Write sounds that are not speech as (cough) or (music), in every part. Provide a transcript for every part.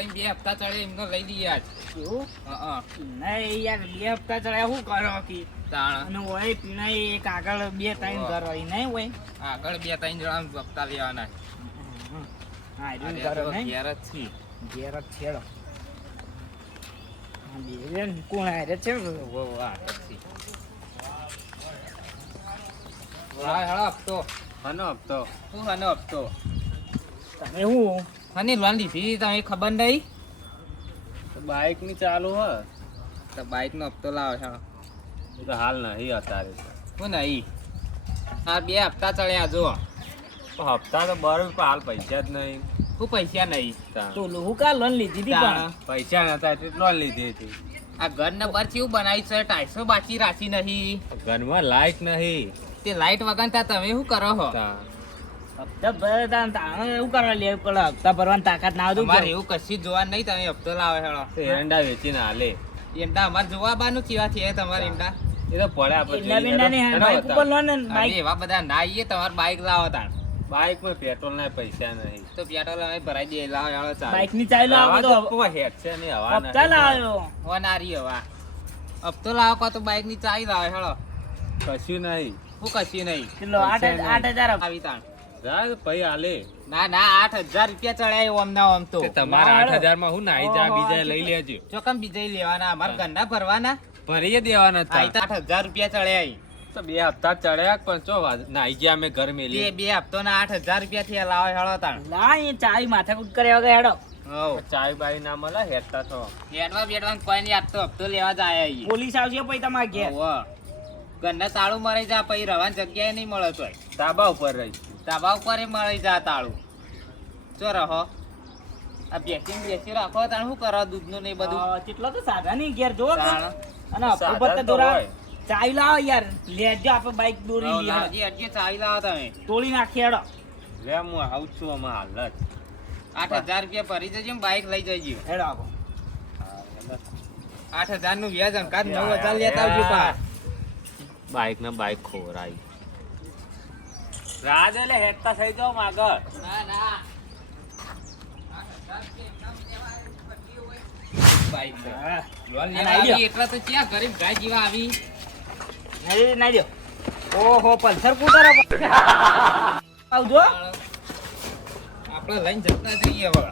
પછી બે હપ્તા ચડે એમનો લઈ લઈએ આજ. એવું હા નહીં યાર બે હપ્તા ચડે શું કરો કી? તાણ. અને હોય પીણાય એક આગળ બે ત્રણ ઘર હોય નહીં હોય? આગળ બે ત્રણ જણા હપ્તા લેવાના. હા એવું કરો નહીં? ઘેર જ જ છેડો કોણ હારે છે હપ્તો. હનો હપ્તો. શું હનો હપ્તો? તમે હું? હની લોન લીધી તમે ખબર નહીં બાઇકની ચાલુ હ. તો બાઇક નો હપ્તો લાવો છો. એ તો હાલ નહીં અત્યારે શું નહીં. આ બે હપ્તા ચડ્યા જો હપ્તા તો બરોબર પણ હાલ પૈસા જ નહીં. હું પૈસા નહીં. તું. હું લોહુ કા લોન લીધી હતી પણ? પૈસા નતા એટલે લોન લીધી હતી. આ ઘર નંબર કેવું બનાવી છે? ટાઈસો બાચી રાખી નહીં. ઘરમાં લાઈટ નહીં. તે લાઈટ વગર તમે શું કરો હો? તાણ. હપ્તા ભરતા તાણે એવું કરવા લે પડે હપ્તા ભરવાની તાકાત ના આવતું અમારે એવું કશી જ જોવા નહીં તમે હપ્તો લાવે હેળો તો એરંડા વેચીને હાલે. એમડા અમારે જોવા બાનું કેવા છે તમારે એ તો પડે આપણે હેડો, બાઈક હેડો ઉપર લોન ને અમે બાઈક. એવા બધા ના આવીએ તમારે બાઈક લાવો તાણ. બાઈકમાં પેટ્રોલ ના પૈસા નહીં. તો પેટ્રોલ અમે ભરાઈ દઈએ લાવો હેળો ચાલો. બાઈકની ચાલુ હવા તો તો હેડ છે નહીં, હવા હપ્તા. લાવ્યો હોનારી હવા. હપ્તો લાવો કો તો બાઈકની ચાલી લાવે હેડો. કશું નહીં. હું કશું નહીં. આઠ નહીં. આઠ હજાર આવી તાણ. ના ના આઠ હજાર રૂપિયા ચડાય ઓમ ના ઓમ તો. તમારા આઠ હજારમાં હું નાઈ જા બીજા લઈ લેજો. ચોકમ બીજા લેવાના? અમારે ઘરના ભરવાના? ભરીએ દેવાના આઠ હજાર રૂપિયા ચડ્યા તો બે હપ્તા ચડ્યા પણ ચો નાઈ ગયા અમે ઘર મેલી. બે હપ્તો ના આઠ હજાર રૂપિયા થી લાવો હેળો તાણ. ના એ ચાવી માથાકૂટ કર્યા વગર હેડો. ચાય બાઈ ના મળે હેડતા છો બેડવા બેડવા કોઈ નહીં આપતો હપ્તો લેવા જ આયા પોલીસ આવશે પછી તમારે ઘેર. ઘરના તાળું મરે જા પછી રવાની જગ્યાએ નહીં મળે તો ધાબા ઉપર રહી. ધાબા ઉપર મળી જા તાળું. ચો રહો. આ બેસી બેસી રાખો તાણ શું કરો? દૂધનું ને એ બધું. કેટલો તો સાધા નહીં ઘેર જોવો અને ઉપર તો દોરા ચાવી લાવો યાર. લેજો આપણે બાઈક દોરી હજી હજી ચાવી લાવો તમે. તોડી નાખી હેડો. લે હું આવું છું આમાં હાલ જ આઠ હજાર રૂપિયા ભરી જજો બાઈક લઈ જજો હેડો આપો આઠ હજારનું વ્યાજ અંકાત નવ હજાર લેતા આવજો પા બાઈક ના બાઈક ખોરાઈ. રાજ એટલે હેતા થઈ જાવ આગળ. ના ના. એટલે તો ક્યાં ગરીબ ગાય જેવા આવી? દો ઓહો પલ્સર કૂટર (laughs) આવજો. આપણે લઈને જતા જઈએ હવે.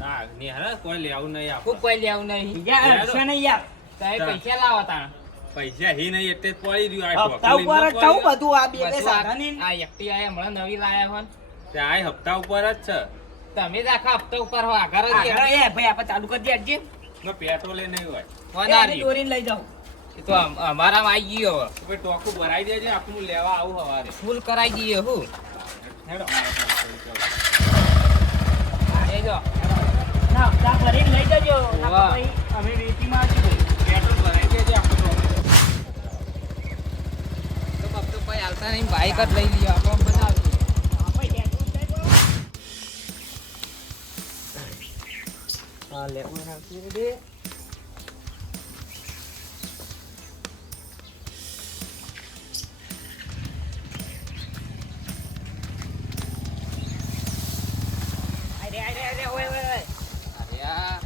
હા નિહાળ કોઈ લેવું નહીં આપ કોઈ લેવું નહીં. યાર. પૈસા લાવો તાણ. પૈસા હી નહીં એટલે પડી રહ્યું આ હપ્તા ઉપર જ થવું બધું આ બે બે સાધાની. આ આ એકટી આયા હમણાં નવી લાયા હોન. તે આ હપ્તા ઉપર જ છે. તમે જ આખા હપ્તા ઉપર હો આગળ જ એ ભાઈ આપણે ચાલુ કરી દે અડજી એમાં પેટ્રોલ નહીં હોય. ના દોરીને લઈ જાઉં. એ તો અમારામાં આવી ગયો હવે. ભાઈ ટોકું ભરાઈ દેજે આપણું હું લેવા આવું હવારે. ફૂલ કરાઈ દઈએ હું હેડો જો. ના હપ્તા ભરીને લઈ જજો. ના અમે વેચીમાં આવીશું પેટ્રોલ ભરાઈ દેજે આખું ટોકું. તો બાપ તો કોઈ હાલતા નહીં બાઈક જ લઈ દે આ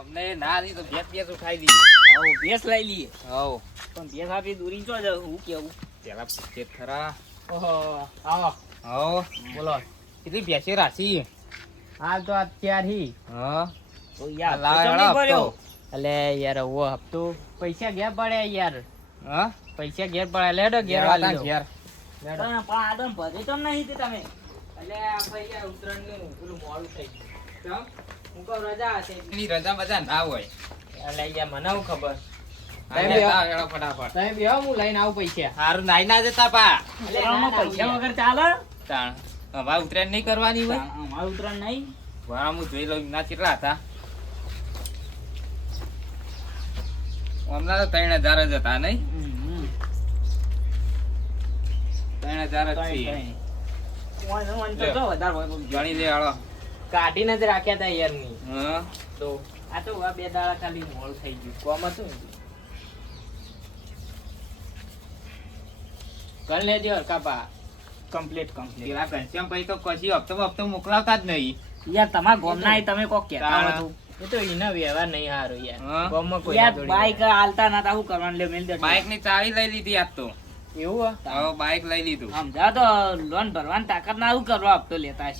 અમને ના નહીં તો ભેસ ભેસ ઉઠાઈ દઈએ આવો ભેસ લઈ લઈએ હવ પણ બે આપી દૂરી ચો જાવ હું કેવું? પેલા પૂછે ખરા. ઓહો આવો. આવો. બોલો. કેટલી ભેંસે રાશી હાલ તો અત્યારથી. હા. તો યાર લાવ તો નહીં ભર્યો અલે યાર ઓ હપ્તો. પૈસા ગયા પડે યાર. હા? પૈસા ઘેર પડે. લેડો ઘેર વાળી ઘેર. લેડો. પણ આદમ ભરે તો નહીં તે તમે. એટલે આ ભાઈ ઉતરણનું પેલું મોડું થઈ ગયું. હું કહું રજા હશે. એની રજા બધા ના હોય. એટલે યાર મને ખબર? ઉતરેણ નહીં કરવાની હોય? અમારું નહીં. હું જોઈ લઉં ના કેટલા હતા? હમણાં તો ત્રણ હજાર જ હતા નહીં? ત્રણ હજાર જ રાખ્યા હતા યારની હા. તો આ તો બે દાડા ખાલી મોડું થઈ ગયું. કોમ હતું કરી લેજો હરકાપા કમ્પ્લીટ કમ્પ્લીટ પેલા ઘનશ્યામ ભાઈ તો કશી હપ્તો હપ્તો મોકલાવતા જ નહીં. યાર તમારા ગોમના એ તમે કોક કહેતા હતું. એ તો એના વ્યવહાર નહીં હારો યાર. હા. કોઈ યાર બાઈક હાલતા નતા શું કરવાનું? લે મેલ દે ની ચાવી લઈ લીધી આજ તો. એવું હે? બાઈક લઈ લીધું. સમજા તો લોન ભરવાની તાકાત ના કરવા હપ્તો લેતા એ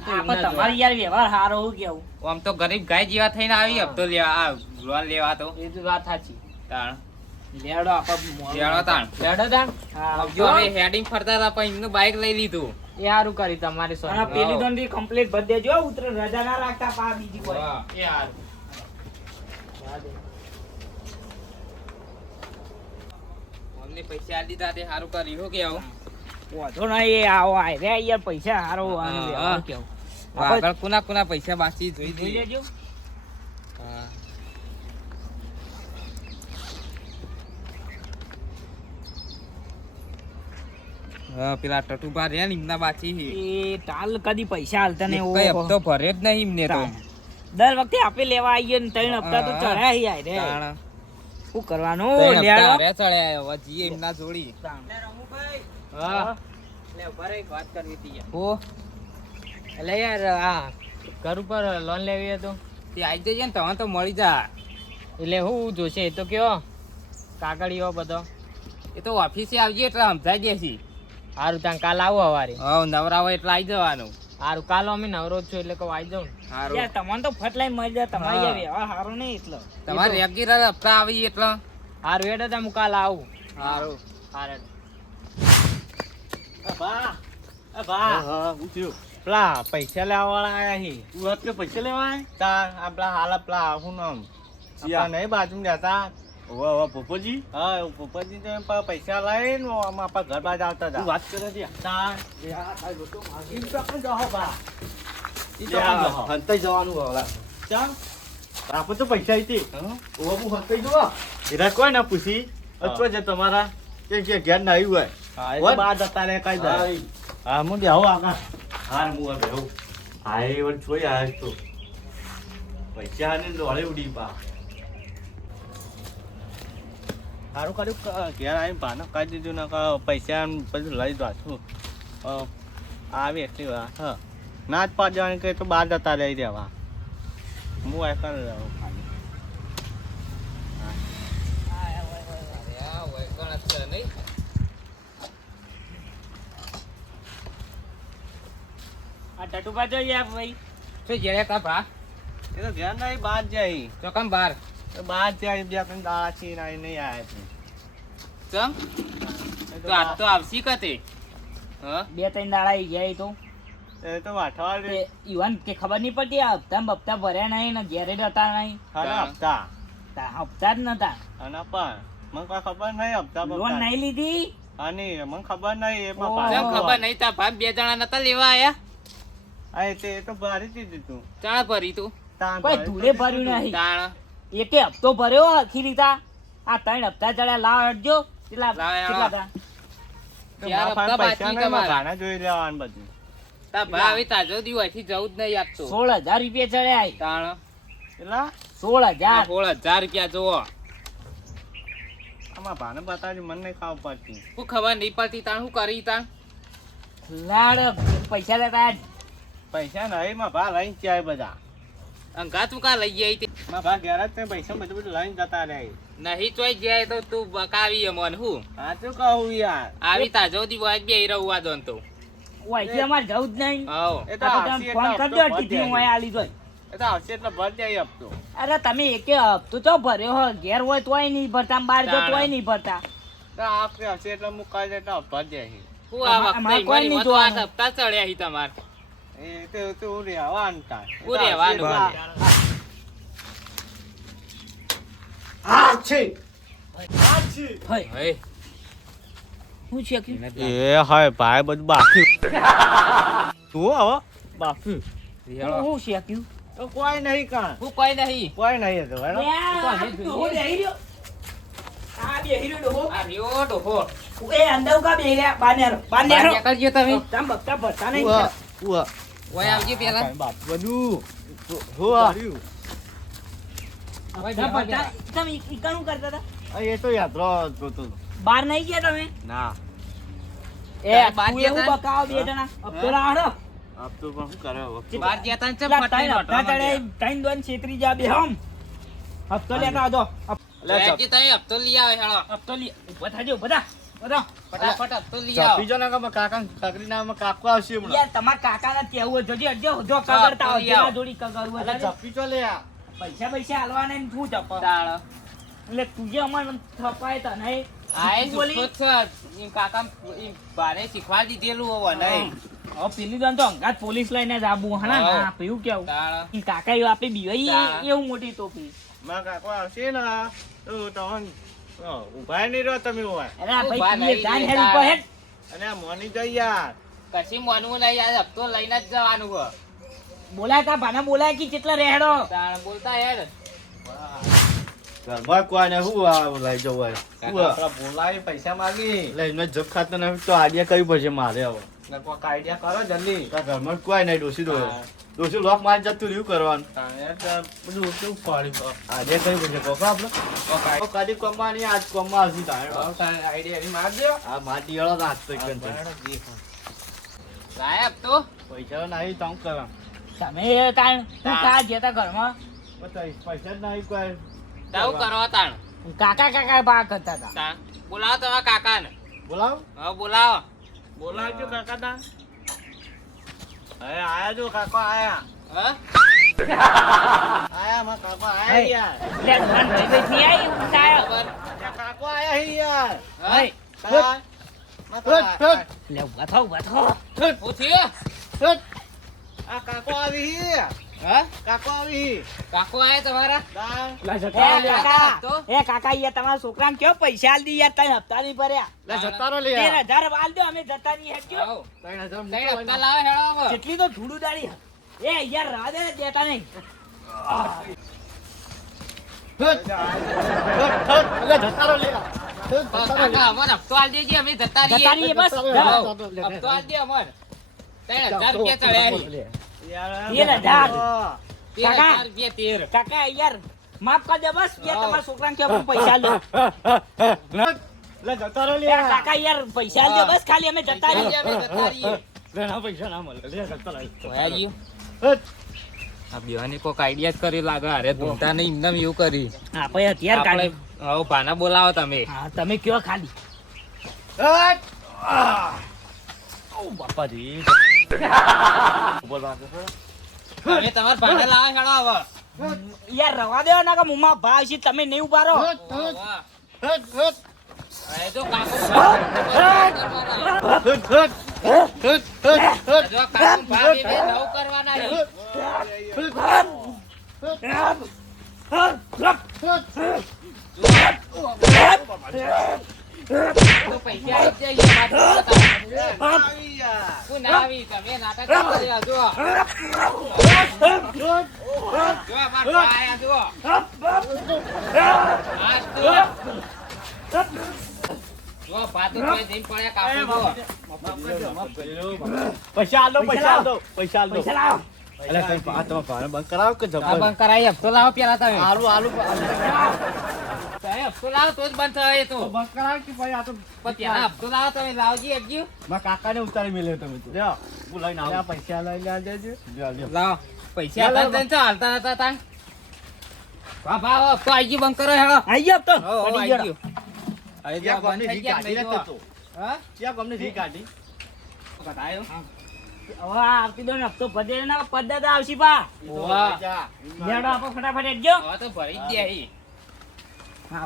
તો પણ તમારી યાર વ્યવહાર સારો હું કેવું? આમ તો ગરીબ ગાય જેવા થઈને આવી હપ્તો લેવા આ લોન લેવા તો. એ તો વાત સાચી. તાણ. લેડો આપા મોડું. તાણ. લેડો તાણ? હા, જો. હેડિંગ ફરતા હતા પણ એમનું બાઇક લઈ લીધું. એ સારું કરી તમારી અને પેલી તો ની ભરી દેજો ઉતરે રજા ના રાખતા પા બીજી કોઈ. એ સારું અમને પૈસા આલી દીધા તે સારું કર્યું હો કે વાંધો નહીં એ આવો આય રે યાર પૈસા. કેવું. આગળ કુના કુના પૈસા બાકી જોઈ જોઈ લેજો. પેલા ટટુભા રહ્યા ને એમના બાકી એ ટાલ કદી પૈસા હાલતા ને કઈ હપ્તો ભરે જ નહીં એમને તો. દર વખતે આપે લેવા આવીએ ને ત્રણ હપ્તા તો. ચડ્યા હી આય રે. શું કરવાનું? લેડો. રે ચડ્યા હવે જી એમના જોડી. હા. લે ઊભા એક વાત કરવી હતી યાર. એટલે યાર આ ઘર ઉપર લોન લેવી હતો તે? આવી જઈએ ને તમે તો મળી જા. એટલે હું જોશે એ તો કયો? કાગળીઓ બધો. એ તો ઓફિસે આવજે એટલે સમજાઈ દેસી સારું ત્યાં કાલ આવો હવારે. હા નવરાવો એટલે આવી જવાનું. સારું કાલ અમે નવરો છું એટલે કહું આવી જાઉં સારું યાર તમને તો ફટલાઈ લઈને જાય તમારી હા. યાર વ્યવહાર નહીં એટલો. તમારે રેગ્યુલર હપ્તા આવી એટલે? સારું એટલે તમે કાલ આવું. સારું સારું પેલા પૈસા લેવા વાળા આયા પૈસા લેવા તાર આપડા હાલ પેલા હું નામ આપણા નહીં બાજુ રહેતા. હવે વાહ પોપોજી હા પોપોજી તો એમ પા- પૈસા લઈને આમ આપણા ઘર બાજ આવતા હતા. વાત કરે છે? તાર હંતાઈ જવાનું હવે. ચાલ. આપણે તો પૈસા હતી? ઓવા હું? હંતાઈ જવા. એરા કોઈ ના પૂછી. અથવા છે તમારા કે કે ઘેર ના આવ્યું હોય. હા એ બાદ હતા રે કઈ જાય હા હું દેવો આગા હા હું હવે બેહું. હા એ વળી જોઈ આ તો. પૈસા ને દોડે ઉડી પા સારું કર્યું. ઘેર આવીને ભાનો કાઢી દીધું ને ક- પૈસા બધું લઈ પાછું આવી એટલી વાર હા. ના જ પાડવાની કે તો બહાર જતા રહી દેવા હું કર રહું ખાલી. આ ટટુભા જો યાર ભાઈ. શું જયારે કા ભા એ તો ઘેર નહીં બહાર જાય તો કામ તો બહાર જાય બે ત્રણ દાડા છે નહીં આવ્યા છે. ચમ? તો આજ તો આવશી કતે. બે ત્રણ દાડા ઈ ગયા ઈ તો. એ તો વાઠવા ઈવન કે ખબર નહીં પડતી આ હપ્તા બપ્તા ભર્યા નહીં ને ઘેરે હતા નહીં. હપ્તા. હપ્તા જ નતા. અને પણ મને કોઈ ખબર નહીં હપ્તા લોન નહીં લીધી? અને મને ખબર નહીં ચમ ખબર નહીં તા ભાઈ બે જણા નતા લેવા આયા? આ તે તો ભરી દીધું તું. ચાણ ભરી તું? કોઈ ધૂળે ભર્યું નહીં. તાણ. એકે હપ્તો ભર્યો આખી રીતા. આ ત્રણ હપ્તા ચડ્યા લાવ હટજો કેટલા કેટલા હતા ચાર હપ્તા બાકી તમારા. જોઈ લેવાનું બધું. તા ભા હવે તાજો દી હોયથી જવું જ નહીં આપતો સોળ હજાર રૂપિયા ચડ્યા તાણ. એટલા સોળ હજાર સોળ હજાર રૂપિયા જોવો આમાં ભાને બતાવજો મને નહીં ખાવ પડતી. શું ખબર નહીં પડતી તાણ શું કરી તા લાડ પૈસા લેતા પૈસા નહીં માં ભા લઈને જાય બધા. અંગા તું કા લઈ જાય ઘેર જ પૈસા બધું બધું લઈને જતા રહે નહીં ચોઈ જાય તો તું બકાવી મન હું. હા કહું યાર. આવી તાજો દી હોય બે રહું આ દોન તો. ઓયથી અમારે જવું જ નહીં. એ તો આ તો આવશે તમે એટલે ફોન કરજો હપ્તો ભરી હું આલી જોઈ. એ તો આવશે એટલે ભર જાય હપ્તો. અરે તમે એકે હપ્તો તો ભર્યો ઘેર હોય તોય નહીં ભરતા બાર બહાર જો. તોય નહીં ભરતા. તો આપણે આવશે એટલે હું દે તો ભર જાય હું. આ વખતે કોઈ નહીં મત આ હપ્તા ચડ્યા હી તમાર. એ તો તો રહેવાનું તો. હું રહેવાનું આવશે વળી. એટલે- હા છે હોય છે એ હોય ભાઈ બધું બાકી તું હવે બાકી હું શેક્યું તો કોઈ નહીં કાં હું કોઈ નહીં કોઈ નહીં હતું હેડો. આ બેહી રહ્યો. આ બેહી રહ્યો ડોહો. આ રહ્યો ડોહો. એ અંદર કા બેહી રહ્યા? બહાર નેરો, બહાર બહાર નેરો. નીકળજો તમે તમ બકતા ભરતા નહીં. ઉવા, ઉવા. ઓય આવજો પેલા બાપ બધું. તમે ઈ કરતા હતા? એ તો યાત્રા જોતો બહાર નહીં ગયા તમે? ના. એ ગયા બે જણા. પણ કરે બાર ગયા તા ચમ નોટો દોન છેતરી જા બે હમ. હપ્તો લેતા હપ્તો લઈ આવે હેળો હપ્તો ઊભા થાજો બધા ને કાકા કાકરીના આમાં કાકો આવશે તમારા કાકાને કેવું હોય જોજે હજો જો કગરતા હોય. હપ્તો લઈ આવો. જેના જોડી હોય. પૈસા પૈસા હાલવાના ને શું ચપ તાળ એટલે તુજે અમાર થપાય તને આય તું બોલી? કાકા બારે શીખવા શીખવાડી દીધેલું હોવ નહીં. હવે પેલી દન તો અંગાત પોલીસ લઈને જ આબુ. હા. ના? પીવું કેવું? કાકા એવું આપે બીવાઈ એવું મોટી ટોપી. મારા કાકો આવશે ને તો તમને ઊભા નહીં રહો તમે ઊભા. અરે ભાઈ જાન હેડ ઉપર હેડ અને મોની જઈ યાર. કશી મોનવું નહીં યાર હપ્તો લઈને જ જવાનું હો. બોલાય તા ભાના બોલાય કે કેટલા રહેડો? બોલતા હેડ ઘરમાં કોઈને શું આ લઈ જવું હોય? શું આ? આપણા બોલાવી પૈસા માંગી. એમને જગ ખાતો નથી તો આડિયા કરવી પડશે મારે હવે. કોક આઈડિયા કરો જલ્દી. ઘરમાં કોઈ નહીં ડોસી દો ડોસી લોક મારી જતું રહ્યું કરવાનું. તો બધું પાડ્યું આઈડિયા કરવી પડશે કોકો આપણે તો કદી કોમવાની આજ કોમમાં આવશે તારે આઈડિયા એની માર દ્યો. આ માટી વાળો નાચ તો એકદમ છે. લાય પૈસા નહીં તો હું કરવા. તમે તાણ તું કા જેતા ઘરમાં. પૈસા જ કોઈ તાવું કરો તાણ? કાકા કાકા બા કરતા હતા બોલાવો તમારા કાકાને. બોલાવ. હા બોલાવો. બોલાવજો કાકા તા આયા જો કાકો આયા. હા? આયા માં કાકો આયા યાર. લે ધન ભાઈ ભાઈ થી આઈ ઉતાયો ખબર ત્યાં કાકો આયા હી યાર. હા? કાકો. ઊભા થો ઊભા થો શું થયું આ કાકો આવી હા. કાકો આવી કાકો આયા તમારા? તા. જતા રે એ કાકા યાર તમારા છોકરાને કયો પૈસા આલ દી યાર તઈ હપ્તા નહીં ભર્યા. લે જતા રહો લે. તેર યાર. હજાર આલ દો અમે જતા નહીં હેડજો આવો. ત્રણ હજાર હપ્તા લાવો હેળો કેટલી તો ધૂળું દાડી એ યાર રાહ દેતા નહીં. લે. જતા રહો લે. લે. હપ્તો આલ દેજે અમે જતા રહીએ. બસ. હપ્તો આલ દે અમને. કાકા. યાર માફ કરી દે બસ યાર તમારા છોકરાને પણ પૈસા લો લે જતા રહો લે કાકા યાર પૈસા દે બસ ખાલી અમે જતા રહીએ. અમે જતા રહીએ. લે ના પૈસા ના મળે. લે જતા રહો. આ બેવાની કોક આઈડિયા જ કરી લાગે. અરે ધૂમતા ને એમનેમ એવું કરી. હા પછી હથિયાર આપણે કાઢી. હવે ભાના બોલાવો તમે. હા તમે કયો ખાલી. ઓ તમારા ભાના લાવો હેળો હવે. યાર રવા દેવા ના કે મુમાં ભાઈ છે તમે નહીં ઉભારો. કરવાના. તો પૈસા આવી જાય ના તમે નાટક આ જઈને પડ્યા કાપી પૈસા આલ પૈસા આલ પૈસા આલ પૈસા લાવો. અલે કઈ આ તમે બંધ કરાવો કે જબર બંધ કરાવી હપ્તો લાવો પેલા તમે. આલુ આલુ હપ્તો લાવો તો જ બંધ થાય તો. બંધ કરાવ કે ભાઈ આ તો પણ હપ્તો લાવો તમે લાવજી એકજી મારા કાકાને ઉતારી મેલ્યો તમે તો. લ્યો બોલાઈને આવો. પૈસા લઈ લે જજો લ્યો લ્યો. પૈસા હતા તને તો હાલતા હતા તાણ વાહ ભાવ હપ્તો આઈ ગયું બંધ કરો હેડો. આઈ ગયો તો. હો, હો, આઈ ગયો. ગયું. હવે જો ક્યાં બંધ થઈ ગયા નહીં તો? હા? ક્યાં ગમને રી કાઢી? બતાયો? હવે આવતી દો હપ્તો ભરી દે પદ્ધત આવશે પા. લેડો આપો ફટાફટ એકજો તો ભરી જ દે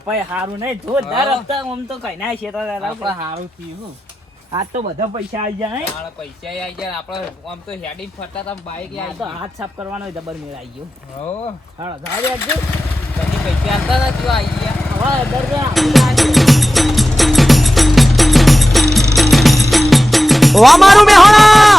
ભાઈ હારું નહીં જોરદાર. હપ્તા આમ તો કઈ ના છે તો આપણે હારું થયું આજ તો બધા પૈસા આવી જાય. હે. આપણે પૈસા આઈ જાય આપણે આમ તો હેડી ફરતા હતા બાઈક આ તો હાથ સાફ કરવાનો દબર મેળ આવી ગયો. હો. હાલો જાવ દે પછી પૈસા આવતા હતા જો આઈ ગયા. હવે દર વા મારું મેહોણા